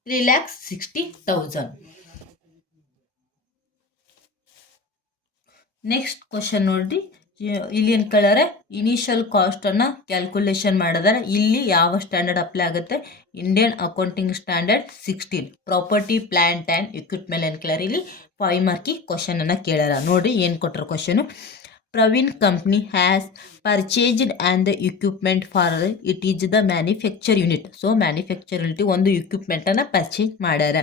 3,60,000. ನೆಕ್ಸ್ಟ್ ಕ್ವಶನ್ ನೋಡ್ರಿ, ಇಲ್ಲಿ ಏನು ಕೇಳಾರೆ, ಇನಿಷಿಯಲ್ ಕಾಸ್ಟನ್ನು ಕ್ಯಾಲ್ಕುಲೇಷನ್ ಮಾಡಿದಾರೆ. ಇಲ್ಲಿ ಯಾವ ಸ್ಟ್ಯಾಂಡರ್ಡ್ ಅಪ್ಲೈ ಆಗುತ್ತೆ, Indian accounting standard 16. Property plant and equipment ಏನು ಕೇಳಾರೆ, ಇಲ್ಲಿ 5 ಮಾರ್ಕಿ ಕ್ವಶನನ್ನು ಕೇಳಾರ. ನೋಡಿರಿ ಏನು ಕೊಟ್ಟರು question, Praveen company has purchased and the equipment for it is the manufacture unit. So manufacture unit ಒಂದು ಇಕ್ವಿಪ್ಮೆಂಟನ್ನು ಪರ್ಚೇಸ್ ಮಾಡ್ಯಾರ.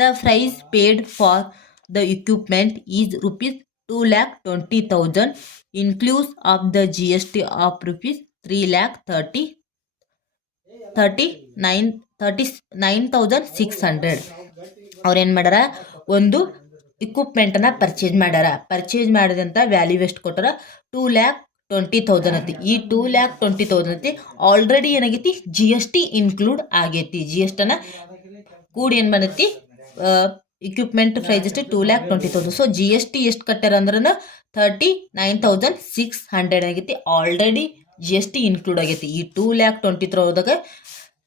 The price paid for the equipment is ₹2,20,000 inclusive of the GST of ₹39,600. ಅವ್ರೇನು ಮಾಡ್ಯಾರ, ಒಂದು ಇಕ್ವಿಪ್ಮೆಂಟನ್ನು ಪರ್ಚೇಸ್ ಮಾಡ್ಯಾರ. ಪರ್ಚೇಸ್ ಮಾಡಿದಂಥ ವ್ಯಾಲ್ಯೂ ಎಷ್ಟು ಕೊಟ್ಟಾರ, 2,20,000 ಐತಿ. ಈ 2,20,000 ಐತಿ ಆಲ್ರೆಡಿ ಏನಾಗೈತಿ, GST ಇನ್ಕ್ಲೂಡ್ ಆಗೈತಿ. GSTನ ಕೂಡಿ ಏನು ಮಾಡೈತಿ, ಇಕ್ವಿಪ್ಮೆಂಟ್ ಪ್ರೈಸ್ ಎಷ್ಟು, 2,20,000. ಸೊ GST ಎಷ್ಟು ಕಟ್ಟಾರ ಅಂದ್ರೆ 39,600 ಆಗೈತಿ. ಆಲ್ರೆಡಿ GST ಇನ್ಕ್ಲೂಡ್ ಆಗೈತಿ. ಈ 2,20,000ದಾಗ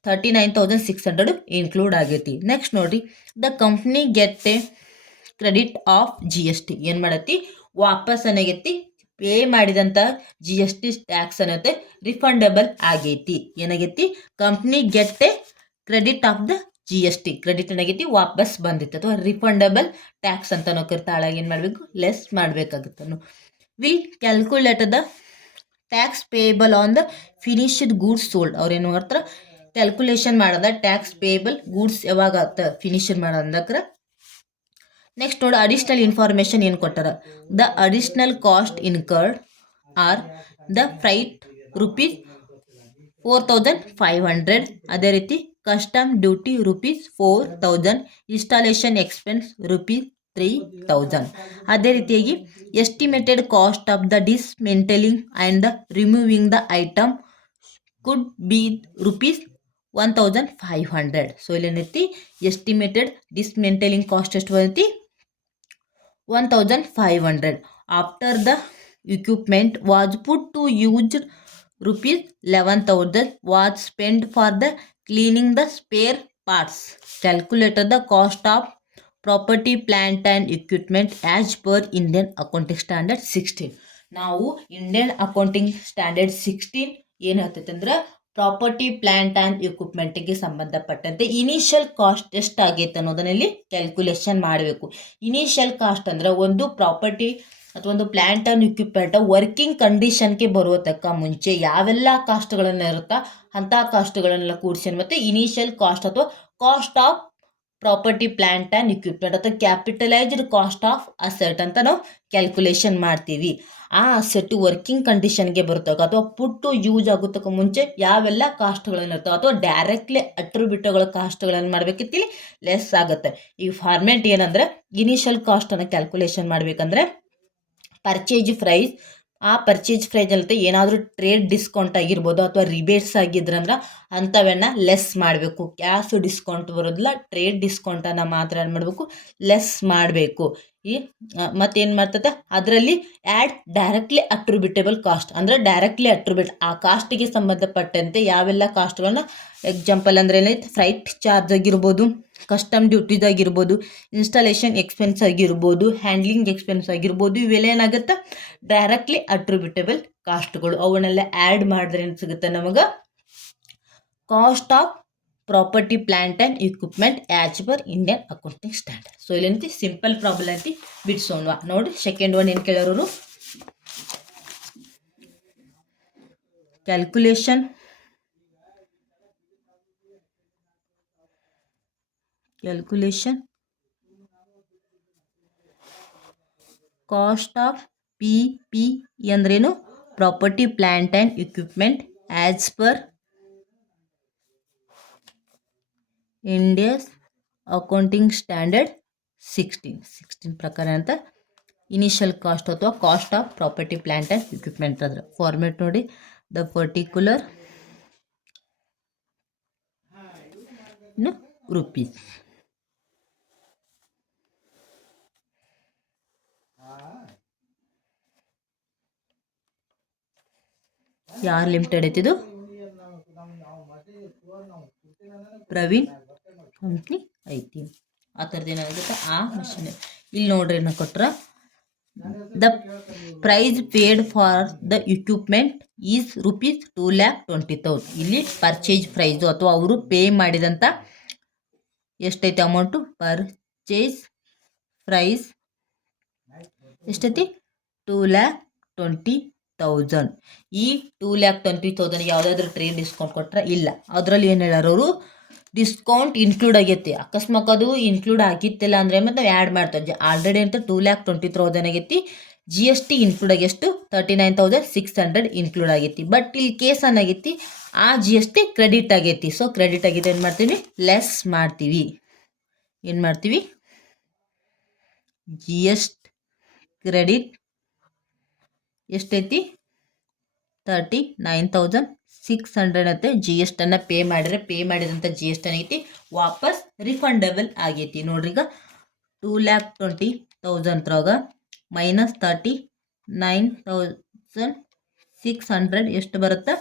39,600 ಇನ್ಕ್ಲೂಡ್ ಆಗೈತಿ. ನೆಕ್ಸ್ಟ್ ನೋಡ್ರಿ, the company get a credit of GST. ಏನು ಮಾಡೈತಿ, ವಾಪಸ್ ಏನಾಗೈತಿ, ಪೇ ಮಾಡಿದಂಥ GST ಟ್ಯಾಕ್ಸ್ ಅನ್ನತ್ತೆ ರಿಫಂಡಬಲ್ ಆಗೈತಿ. ಏನಾಗೈತಿ, company get a credit of the GST credit ಏನಾಗೈತಿ ವಾಪಸ್ ಬಂದಿತ್ತು ಅಥವಾ ರಿಫಂಡಬಲ್ ಟ್ಯಾಕ್ಸ್ ಅಂತ ನಾವು ತಾಳಾಗ ಏನು ಮಾಡಬೇಕು ಲೆಸ್ ಮಾಡಬೇಕಾಗುತ್ತೆ. Will calculate the tax payable on the finished goods sold. ಅವ್ರೇನು ಮಾಡ್ತಾರೆ ಕ್ಯಾಲ್ಕುಲೇಷನ್ ಮಾಡೋದ ಟ್ಯಾಕ್ಸ್ ಪೇಯಬಲ್ ಗೂಡ್ಸ್ ಯಾವಾಗ ಫಿನಿಶ್ಡ್ ಮಾಡೋದಕ್ರ. ನೆಕ್ಸ್ಟ್ ನೋಡಿ ಅಡಿಷ್ನಲ್ ಇನ್ಫಾರ್ಮೇಷನ್ ಏನು ಕೊಟ್ಟಾರ. The additional cost incurred are the freight rupees 4500. ಅದೇ ರೀತಿ custom duty rupees 4000, installation expense rupees 3000. ಅದೇ ರೀತಿಯಾಗಿ estimated cost of the dismantling and the removing the item could be rupees 1500. So ಇಲ್ಲೇನೈತಿ ಎಸ್ಟಿಮೇಟೆಡ್ ಡಿಸ್ಮೆಂಟಲಿಂಗ್ ಕಾಸ್ಟ್ ಎಷ್ಟು ಬಂದೈತಿ 1500. After the equipment was put to use rupees 11,000 was spent for the cleaning the spare parts. Calculated the cost of property, plant and equipment as per Indian Accounting Standard 16. ನಾವು ಇಂಡಿಯನ್ ಅಕೌಂಟಿಂಗ್ ಸ್ಟ್ಯಾಂಡರ್ಡ್ 16 ಏನು ಹೇಳ್ತೈತೆ ಅಂದ್ರೆ ಪ್ರಾಪರ್ಟಿ ಪ್ಲಾಂಟ್ ಆ್ಯಂಡ್ ಎಕ್ವಿಪ್ಮೆಂಟ್ಗೆ ಸಂಬಂಧಪಟ್ಟಂತೆ ಇನಿಷಿಯಲ್ ಕಾಸ್ಟ್ ಎಷ್ಟಾಗೈತೆ ಅನ್ನೋದನ್ನ ಇಲ್ಲಿ ಕ್ಯಾಲ್ಕುಲೇಷನ್ ಮಾಡಬೇಕು. ಇನಿಷಿಯಲ್ ಕಾಸ್ಟ್ ಅಂದ್ರೆ ಒಂದು ಪ್ರಾಪರ್ಟಿ ಅಥವಾ ಒಂದು ಪ್ಲ್ಯಾಂಟ್ ಆ್ಯಂಡ್ ಇಕ್ವಿಪ್ಮೆಂಟ್ ವರ್ಕಿಂಗ್ ಕಂಡೀಷನ್ಗೆ ಬರೋತಕ್ಕ ಮುಂಚೆ ಯಾವೆಲ್ಲ ಕಾಸ್ಟ್ಗಳನ್ನು ಇರುತ್ತಾ ಅಂಥ ಕಾಸ್ಟ್ಗಳನ್ನೆಲ್ಲ ಕೂಡಿಸಿ ಮತ್ತು ಇನಿಷಿಯಲ್ ಕಾಸ್ಟ್ ಅಥವಾ cost of property plant and equipment ಅಥವಾ ಕ್ಯಾಪಿಟಲೈಸ್ಡ್ ಕಾಸ್ಟ್ ಆಫ್ ಅಸೆಟ್ ಅಂತ ನಾವು ಕ್ಯಾಲ್ಕುಲೇಷನ್ ಮಾಡ್ತೀವಿ. ಆ ಅಸೆಟ್ ವರ್ಕಿಂಗ್ ಕಂಡೀಷನ್ಗೆ ಬರ್ತಕ್ಕ ಅಥವಾ ಪುಟ್ಟು ಯೂಸ್ ಆಗೋತಕ್ಕ ಮುಂಚೆ ಯಾವೆಲ್ಲ ಕಾಸ್ಟ್ಗಳನ್ನು ಇರ್ತಾವೆ ಅಥವಾ ಡೈರೆಕ್ಟ್ಲಿ ಅಟ್ರಿಬ್ಯೂಟಗಳ ಕಾಸ್ಟ್ಗಳನ್ನು ಮಾಡಬೇಕಿತ್ತು ಲೆಸ್ ಆಗುತ್ತೆ. ಈ ಫಾರ್ಮೆಟ್ ಏನಂದ್ರೆ ಇನಿಷಿಯಲ್ ಕಾಸ್ಟನ್ನು ಕ್ಯಾಲ್ಕುಲೇಷನ್ ಮಾಡಬೇಕಂದ್ರೆ ಪರ್ಚೇಜ್ ಪ್ರೈಸ್, ಆ ಪರ್ಚೇಜ್ ಪ್ರೈಸ್ ಅಂತ ಏನಾದರೂ ಟ್ರೇಡ್ ಡಿಸ್ಕೌಂಟ್ ಆಗಿರ್ಬೋದು ಅಥವಾ ರಿಬೇಟ್ಸ್ ಆಗಿದ್ರಂದ್ರೆ ಅಂಥವನ್ನ ಲೆಸ್ ಮಾಡಬೇಕು. ಕ್ಯಾಶ್ ಡಿಸ್ಕೌಂಟ್ ಬರೋದಿಲ್ಲ, ಟ್ರೇಡ್ ಡಿಸ್ಕೌಂಟನ್ನು ಮಾತ್ರ ಏನು ಮಾಡಬೇಕು ಲೆಸ್ ಮಾಡಬೇಕು. ಈ ಮತ್ತೇನು ಮಾಡ್ತದೆ ಅದರಲ್ಲಿ ಆ್ಯಡ್ ಡೈರೆಕ್ಟ್ಲಿ ಅಟ್ರಿಬ್ಯೂಟೇಬಲ್ ಕಾಸ್ಟ್ ಅಂದರೆ ಡೈರೆಕ್ಟ್ಲಿ ಅಟ್ರಿಬ್ಯೂಟ್ ಆ ಕಾಸ್ಟಿಗೆ ಸಂಬಂಧಪಟ್ಟಂತೆ ಯಾವೆಲ್ಲ ಕಾಸ್ಟ್ಗಳನ್ನ ಎಕ್ಸಾಂಪಲ್ ಅಂದರೆ ಏನೈತೆ ಫ್ರೈಟ್ ಚಾರ್ಜ್ ಆಗಿರ್ಬೋದು, ಕಸ್ಟಮ್ ಡ್ಯೂಟೀಸ್ ಆಗಿರ್ಬೋದು, ಇನ್ಸ್ಟಾಲೇಷನ್ ಎಕ್ಸ್ಪೆನ್ಸ್ ಆಗಿರ್ಬೋದು, ಹ್ಯಾಂಡ್ಲಿಂಗ್ ಎಕ್ಸ್ಪೆನ್ಸ್ ಆಗಿರ್ಬೋದು, ಇವೆಲ್ಲ ಏನಾಗುತ್ತೆ ಡೈರೆಕ್ಟ್ಲಿ ಅಟ್ರಿಬ್ಯೂಟೇಬಲ್ ಕಾಸ್ಟ್ಗಳು. ಅವನ್ನೆಲ್ಲ ಆ್ಯಡ್ ಮಾಡಿದ್ರೆ ಏನು ಸಿಗುತ್ತೆ ನಮಗೆ cost of property plant and equipment as per Indian accounting standard. So ಇಲ್ಲಂತಿ ಸಿಂಪಲ್ ಪ್ರಾಬ್ಲಮ್ ಐತಿ ಬಿಡಿಸೋಣ ನೋಡಿ. ಸೆಕೆಂಡ್ ಒನ್ ಏನು ಕೇಳೋರು ಕ್ಯಾಲ್ಕುಲೇಷನ್ ಕಾಸ್ಟ್ ಆಫ್ PP ಅಂದ್ರೇನು property plant and equipment as per India's accounting standard 16 ಪ್ರಕಾರ ಅಂತ ಇನಿಷಿಯಲ್ ಕಾಸ್ಟ್ ಅಥವಾ cost of property plant and equipment ಅದರ ಫಾರ್ಮೇಟ್ ನೋಡಿ. ದ ಪರ್ಟಿಕ್ಯುಲರ್ ರುಪೀಸ್ ಯಾರು ಲಿಮಿಟೆಡ್ ಐತಿದು ಪ್ರವೀಣ್ ಕಂಪ್ನಿ ಐತಿ. ಆ ಥರದ್ದು ಏನಾಗುತ್ತೆ ಆ ಮಷಿನ್ ಇಲ್ಲಿ ನೋಡ್ರಿ ಏನೋ ಕೊಟ್ರ the price paid for the equipment is rupees 2,20,000. ಇಲ್ಲಿ ಪರ್ಚೇಜ್ ಪ್ರೈಸು ಅಥವಾ ಅವರು ಪೇ ಮಾಡಿದಂಥ ಎಷ್ಟೈತಿ ಅಮೌಂಟು ಪರ್ಚೇಸ್ ಪ್ರೈಸ್ ಎಷ್ಟೈತಿ 2,20,000. ಈ 2,20,000 ಯಾವುದಾದ್ರೂ ಟ್ರೇಡ್ ಡಿಸ್ಕೌಂಟ್ ಕೊಟ್ರೆ ಇಲ್ಲ. ಅದರಲ್ಲಿ ಏನು ಹೇಳಾರ ಅವರು ಡಿಸ್ಕೌಂಟ್ ಇನ್ಕ್ಲೂಡ್ ಆಗೈತಿ. ಅಕಸ್ಮಾತ್ ಅದು ಇನ್ಕ್ಲೂಡ್ ಆಗಿತ್ತಿಲ್ಲ ಅಂದರೆ ಮತ್ತು ನಾವು ಆ್ಯಡ್ ಮಾಡ್ತೀವಿ. ಆಲ್ರೆಡಿ ಅಂತ 2,20,000 ಆಗೈತಿ. GST ಇನ್ಕ್ಲೂಡ್ ಆಗಿ ಎಷ್ಟು 39,600 ಇನ್ಕ್ಲೂಡ್ ಆಗೈತಿ. ಬಟ್ ಇಲ್ಲಿ ಕೇಸ್ ಏನಾಗೈತಿ ಆ GST ಕ್ರೆಡಿಟ್ ಆಗೈತಿ. ಸೊ ಕ್ರೆಡಿಟ್ ಆಗಿದೆ ಏನು ಮಾಡ್ತೀವಿ ಲೆಸ್ ಮಾಡ್ತೀವಿ. ಏನು ಮಾಡ್ತೀವಿ GST ಕ್ರೆಡಿಟ್ ಎಷ್ಟೈತಿ 39,600 ಅಂತ GST ಅನ್ನು ಪೇ ಮಾಡಿದಂಥ GST ಏನೈತಿ ವಾಪಸ್ ರಿಫಂಡಬಲ್ ಆಗೈತಿ. ನೋಡ್ರಿ ಈಗ 2,20,000 ಮೈನಸ್ 39,600 ಎಷ್ಟು ಬರುತ್ತೆ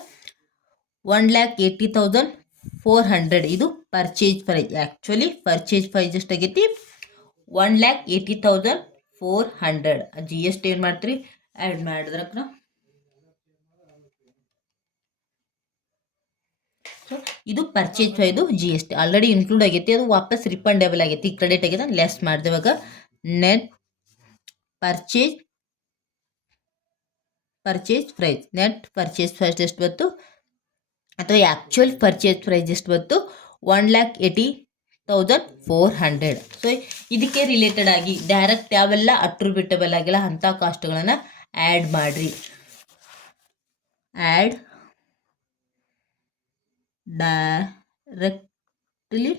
1,80,400. ಇದು purchase price. Actually purchase price ಎಷ್ಟಾಗೈತಿ 1,80,400. GST ಏನು ಮಾಡ್ತೀರಿ ಆ್ಯಡ್ ಮಾಡಿದ್ರಕ್ಕ ಸೊ ಇದು ಪರ್ಚೇಸ್ ಪ್ರೈದು GST ಆಲ್ರೆಡಿ ಇನ್ಕ್ಲೂಡ್ ಆಗೈತಿ, ಅದು ವಾಪಸ್ ರಿಫಂಡೇಬಲ್ ಆಗೈತಿ, ಕ್ರೆಡಿಟ್ ಆಗಿದೆ, ಲೆಸ್ ಮಾಡಿದೆ. ಇವಾಗ net purchase price, net purchase price ಎಷ್ಟು ಬಂತು ಅಥವಾ ಆ್ಯಕ್ಚುಯಲ್ ಪರ್ಚೇಸ್ ಪ್ರೈಸ್ ಎಷ್ಟು ಬಂತು 1,80,400. ಸೊ ಇದಕ್ಕೆ ರಿಲೇಟೆಡ್ ಆಗಿ ಡೈರೆಕ್ಟ್ ಯಾವೆಲ್ಲ ಅಟ್ರಿಬ್ಯೂಟಬಲ್ ಆಗಿಲ್ಲ ಅಂಥ ಕಾಸ್ಟ್ಗಳನ್ನು ಆ್ಯಡ್ ಮಾಡಿರಿ. Add directly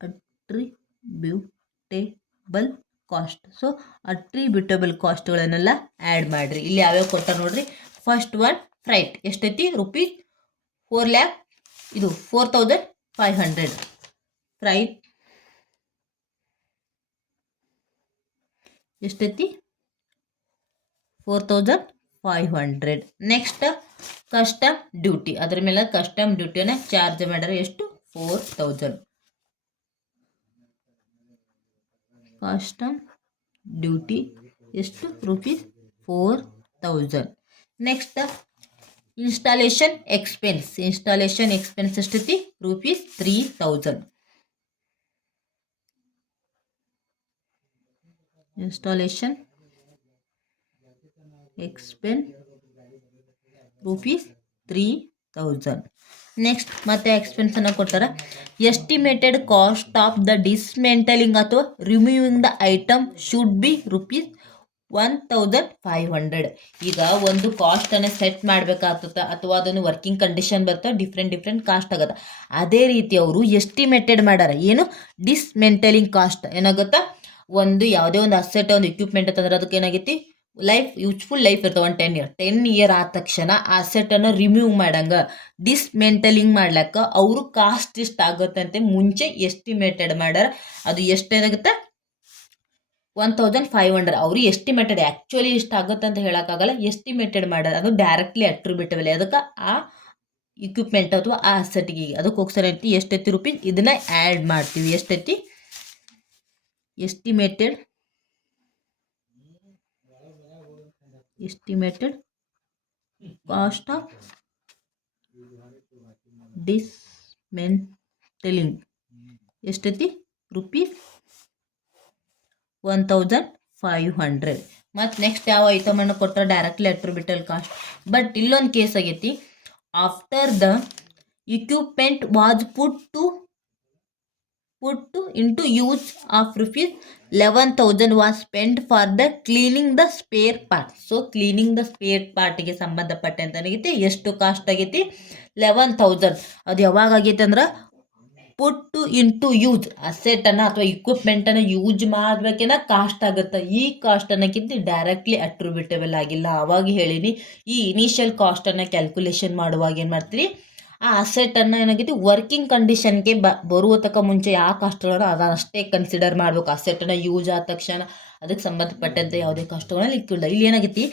attributable cost. So attributable ಕಾಸ್ಟ್ಗಳನ್ನೆಲ್ಲ ಆ್ಯಡ್ ಮಾಡಿರಿ. ಇಲ್ಲಿ ಯಾವ್ಯಾವ ಕೊಟ್ಟ ನೋಡ್ರಿ. ಫಸ್ಟ್ ಒನ್ ಫ್ರೈಟ್ ಎಷ್ಟೈತಿ ರುಪೀಸ್ 4,500. ಫ್ರೈಟ್ ಎಷ್ಟೈತಿ 4,500. ನೆಕ್ಸ್ಟ್ ಕಸ್ಟಮ್ ಡ್ಯೂಟಿ, ಅದರ ಮೇಲೆ ಕಸ್ಟಮ್ ಡ್ಯೂಟಿಯನ್ನು ಚಾರ್ಜ್ ಮಾಡ್ಯಾರ ಎಷ್ಟು 4,000. ಕಸ್ಟಮ್ ಡ್ಯೂಟಿ ಎಷ್ಟು ರುಪೀಸ್ 4,000. ನೆಕ್ಸ್ಟ್ ಇನ್ಸ್ಟಾಲೇಷನ್ ಎಕ್ಸ್ಪೆನ್ಸ್ ಎಷ್ಟೈತಿ rupees 3,000. Installation expense rupees 3,000. Next ಮತ್ತೆ ಎಕ್ಸ್ಪೆನ್ಸನ್ನು ಕೊಟ್ಟಾರ. ಎಸ್ಟಿಮೇಟೆಡ್ ಕಾಸ್ಟ್ ಆಫ್ ದ ಡಿಸ್ಮೆಂಟಲಿಂಗ್ ಅಥವಾ removing the item should be rupees 1,500. ಈಗ ಒಂದು ಕಾಸ್ಟನ್ನು ಸೆಟ್ ಮಾಡಬೇಕಾಗ್ತದೆ ಅಥವಾ ಅದನ್ನು ವರ್ಕಿಂಗ್ ಕಂಡೀಷನ್ ಬರ್ತವೆ, ಡಿಫ್ರೆಂಟ್ ಕಾಸ್ಟ್ ಆಗುತ್ತೆ. ಅದೇ ರೀತಿ ಅವರು ಎಸ್ಟಿಮೇಟೆಡ್ ಮಾಡ್ಯಾರ ಏನು ಡಿಸ್ಮೆಂಟಲಿಂಗ್ ಕಾಸ್ಟ್ ಏನಾಗುತ್ತಾ, ಒಂದು ಯಾವುದೇ ಒಂದು ಅಸೆಟ್ ಒಂದು ಇಕ್ವಿಪ್ಮೆಂಟ್ ಅಂತಂದ್ರೆ ಅದಕ್ಕೆ ಏನಾಗೈತಿ ಯೂಸ್ಫುಲ್ ಲೈಫ್ ಇರ್ತವೆ. ಒಂದು 10 ಇಯರ್ ಆದ ತಕ್ಷಣ ಆ ಅಸೆಟನ್ನು ರಿಮೂವ್ ಮಾಡಂಗೆ ಡಿಸ್ಮೆಂಟಲಿಂಗ್ ಮಾಡ್ಲಕ್ಕ ಅವರು ಕಾಸ್ಟ್ ಇಷ್ಟು ಆಗುತ್ತೆ ಅಂತ ಮುಂಚೆ ಎಸ್ಟಿಮೇಟೆಡ್ ಮಾಡ್ಯಾರ. ಅದು ಎಷ್ಟೇನಾಗುತ್ತೆ 1,500. ಅವರು ಎಸ್ಟಿಮೇಟೆಡ್, ಆ್ಯಕ್ಚುಲಿ ಇಷ್ಟು ಆಗುತ್ತೆ ಅಂತ ಹೇಳೋಕ್ಕಾಗಲ್ಲ, ಎಸ್ಟಿಮೇಟೆಡ್ ಮಾಡ್ಯಾರ. ಅದು ಡೈರೆಕ್ಟ್ಲಿ ಅಟ್ರಿಬ್ಯೂಟಬಲ್ ಅದಕ್ಕೆ ಆ ಇಕ್ವಿಪ್ಮೆಂಟ್ ಅಥವಾ ಆ ಅಸೆಟ್ಗೆ. ಅದಕ್ಕೋಸ್ಕರ ಐತಿ ಎಷ್ಟೈತಿ ರುಪೀಸ್ ಇದನ್ನ ಆ್ಯಡ್ ಮಾಡ್ತೀವಿ. ಎಷ್ಟೈತಿ ಎಸ್ಟಿಮೇಟೆಡ್ ಕಾಸ್ಟ್ ಆಫ್ ಡಿಸ್ಮೆಂಟಲಿಂಗ್ ಎಷ್ಟೈತಿ ರುಪೀಸ್ 1,500. ಮತ್ತು ನೆಕ್ಸ್ಟ್ ಯಾವ ಐಟಮನ್ನು ಕೊಟ್ಟರೆ ಡೈರೆಕ್ಟ್ಲಿ ಅಟ್ರಿಬ್ಯೂಟಬಲ್ ಕಾಸ್ಟ್. ಬಟ್ ಇಲ್ಲೊಂದು ಕೇಸ್ ಆಗೈತಿ. After the equipment was put into use of rupees 11,000 was spent for the cleaning the spare part. So cleaning the spare ಪಾರ್ಟಿಗೆ ಸಂಬಂಧಪಟ್ಟಂತೆ ಏನಾಗೈತಿ ಎಷ್ಟು ಕಾಸ್ಟ್ ಆಗೈತಿ 11,000. ಅದು ಯಾವಾಗ ಆಗೈತೆ ಅಂದ್ರೆ ಪುಟ್ ಇಂಟು ಯೂಸ್ ಅಸೆಟನ್ನು ಅಥವಾ ಇಕ್ವಿಪ್ಮೆಂಟನ್ನು ಯೂಸ್ ಮಾಡಬೇಕೇನ ಕಾಸ್ಟ್ ಆಗುತ್ತೆ. ಈ ಕಾಸ್ಟ್ ಅನ್ನೋಕ್ಕಿಂತ ಡೈರೆಕ್ಟ್ಲಿ ಅಟ್ರಿಬ್ಯೂಟಬಲ್ ಆಗಿಲ್ಲ. ಆವಾಗ ಹೇಳಿನಿ ಈ ಇನಿಷಿಯಲ್ ಕಾಸ್ಟನ್ನು ಕ್ಯಾಲ್ಕುಲೇಷನ್ ಮಾಡುವಾಗ ಏನು ಮಾಡ್ತೀರಿ, ಆ ಅಸೆಟನ್ನು ಏನಾಗೈತಿ ವರ್ಕಿಂಗ್ ಕಂಡೀಷನ್ಗೆ ಬರುವ ತಕ್ಕ ಮುಂಚೆ ಯಾವ ಕಾಸ್ಟ್ಗಳನ್ನ ಅದನ್ನಷ್ಟೇ ಕನ್ಸಿಡರ್ ಮಾಡಬೇಕು. ಅಸೆಟನ್ನು ಯೂಸ್ ಆದ ತಕ್ಷಣ ಅದಕ್ಕೆ ಸಂಬಂಧಪಟ್ಟಂತೆ ಯಾವುದೇ ಕಾಸ್ಟ್ಗಳನ್ನ ಇಕ್ಕಿಲ್ಲ. ಇಲ್ಲಿ ಏನಾಗೈತಿ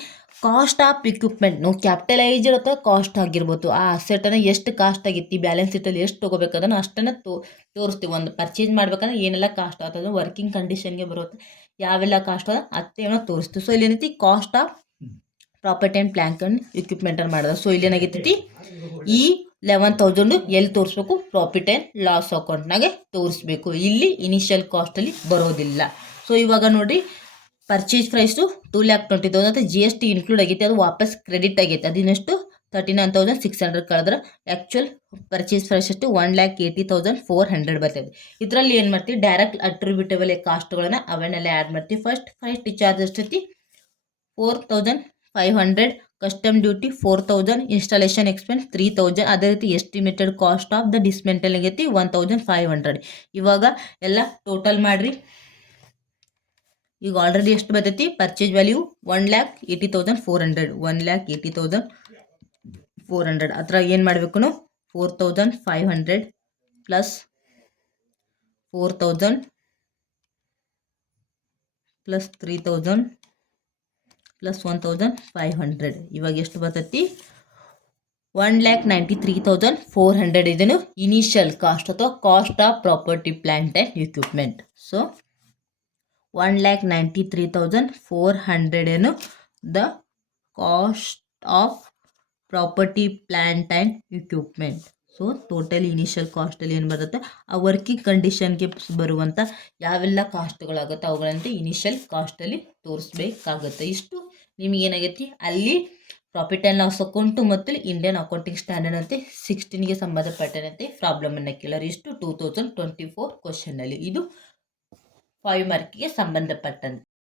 ಕಾಸ್ಟ್ ಆಫ್ ಇಕ್ವಿಪ್ಮೆಂಟ್ ನಾವು ಕ್ಯಾಪಿಟಲೈಸ್ಡ್ ಅಥವಾ ಕಾಸ್ಟ್ ಆಗಿರ್ಬೋದು. ಆ ಅಸೆಟನ್ನು ಎಷ್ಟು ಕಾಸ್ಟ್ ಆಗೈತಿ ಬ್ಯಾಲೆನ್ಸ್ ಶೀಟಲ್ಲಿ ಎಷ್ಟು ತೊಗೋಬೇಕು ಅದನ್ನು ಅಷ್ಟನ್ನು ತೋರಿಸ್ತೀವಿ. ಒಂದು ಪರ್ಚೇಸ್ ಮಾಡ್ಬೇಕಂದ್ರೆ ಏನೆಲ್ಲ ಕಾಸ್ಟ್ ಆಗ್ತದೆ ವರ್ಕಿಂಗ್ ಕಂಡೀಷನ್ಗೆ ಬರುತ್ತೆ, ಯಾವೆಲ್ಲ ಕಾಸ್ಟ್ ಅದ ಅತ್ತೇನೋ ತೋರಿಸ್ತೀವಿ. ಸೊ ಇಲ್ಲಿ ಏನೈತಿ cost of property and plant and ಇಕ್ವಿಪ್ಮೆಂಟನ್ನು ಮಾಡಿದ್ರೆ. ಸೊ ಇಲ್ಲಿ ಏನಾಗೈತಿ ಈ 11,000 ಎಲ್ಲಿ ತೋರಿಸ್ಬೇಕು ಪ್ರಾಫಿಟ್ ಆ್ಯಂಡ್ ಲಾಸ್ ಅಕೌಂಟ್ನಾಗೆ ತೋರಿಸ್ಬೇಕು. ಇಲ್ಲಿ ಇನಿಷಿಯಲ್ ಕಾಸ್ಟಲ್ಲಿ ಬರೋದಿಲ್ಲ. ಸೊ ಇವಾಗ ನೋಡಿರಿ ಪರ್ಚೇಸ್ ಪ್ರೈಸು 2,20,000 ಅಂತ GST ಇನ್ಕ್ಲೂಡ್ ಆಗೈತೆ, ಅದು ವಾಪಸ್ ಕ್ರೆಡಿಟ್ ಆಗೈತೆ. ಅದಿನಷ್ಟು 39,600 ಕಳೆದ್ರೆ ಆ್ಯಕ್ಚುಯಲ್ ಪರ್ಚೇಸ್ ಪ್ರೈಸ್ ಎಷ್ಟು 1,80,400 ಬರ್ತದೆ. ಇದರಲ್ಲಿ ಏನು ಮಾಡ್ತೀವಿ ಡೈರೆಕ್ಟ್ ಅಟ್ರಿಬ್ಯೂಟಬಲ್ ಕಾಸ್ಟ್ಗಳನ್ನು ಅವನ್ನೆಲ್ಲ ಆ್ಯಡ್ ಮಾಡ್ತೀವಿ. ಫಸ್ಟ್ ಚಾರ್ಜ್ ಎಷ್ಟೈತಿ 4,500, ಕಸ್ಟಮ್ ಡ್ಯೂಟಿ 4,000, ಇನ್ಸ್ಟಾಲೇಷನ್ ಎಕ್ಸ್ಪೆನ್ಸ್ 3,000. ಅದೇ ರೀತಿ ಎಸ್ಟಿಮೇಟೆಡ್ ಕಾಸ್ಟ್ ಆಫ್ ದ ಡಿಸ್ಮೆಂಟಲಿಂಗ್ ಐತಿ 1,500. ಇವಾಗ ಎಲ್ಲ ಟೋಟಲ್ ಮಾಡಿರಿ. ಈಗ ಆಲ್ರೆಡಿ ಎಷ್ಟು ಬರ್ತೈತಿ ಪರ್ಚೇಸ್ ವ್ಯಾಲ್ಯೂ 1,80,400. 1,80,400 ಹತ್ರ ಏನು ಮಾಡಬೇಕು ನಾವು 4,500 ಪ್ಲಸ್ 4,000 ಪ್ಲಸ್ 3,000 ಪ್ಲಸ್ 1,500. ಇವಾಗ ಎಷ್ಟು ಬರ್ತೈತಿ 1,93,400. ಇದನ್ನು ಇನಿಷಿಯಲ್ ಕಾಸ್ಟ್ ಅಥವಾ cost of property plant and equipment. So 1,93,400 ಏನು the cost of property plant and equipment. So total initial ಕಾಸ್ಟಲ್ಲಿ ಏನು ಬರುತ್ತೆ, ಆ ವರ್ಕಿಂಗ್ ಕಂಡೀಷನ್ಗೆ ಬರುವಂಥ ಯಾವೆಲ್ಲ ಕಾಸ್ಟ್ಗಳಾಗುತ್ತೆ ಅವುಗಳಂತೆ ಇನಿಷಿಯಲ್ ಕಾಸ್ಟಲ್ಲಿ ತೋರಿಸ್ಬೇಕಾಗುತ್ತೆ. ಇಷ್ಟು ನಿಮಗೇನಾಗೈತಿ ಅಲ್ಲಿ ಪ್ರಾಫಿಟ್ ಆ್ಯಂಡ್ ಲಾಸ್ ಅಕೌಂಟು ಮತ್ತು ಇಂಡಿಯನ್ ಅಕೌಂಟಿಂಗ್ ಸ್ಟ್ಯಾಂಡರ್ಡ್ ಅಂತೆ 16ಗೆ ಸಂಬಂಧಪಟ್ಟಂತೆ ಪ್ರಾಬ್ಲಮನ್ನು ಕೇಳೋರು. ಇಷ್ಟು 2024 ಕ್ವಶನಲ್ಲಿ. ಇದು 5 ಮಾರ್ಕಿಗೆ ಸಂಬಂಧಪಟ್ಟಂತೆ.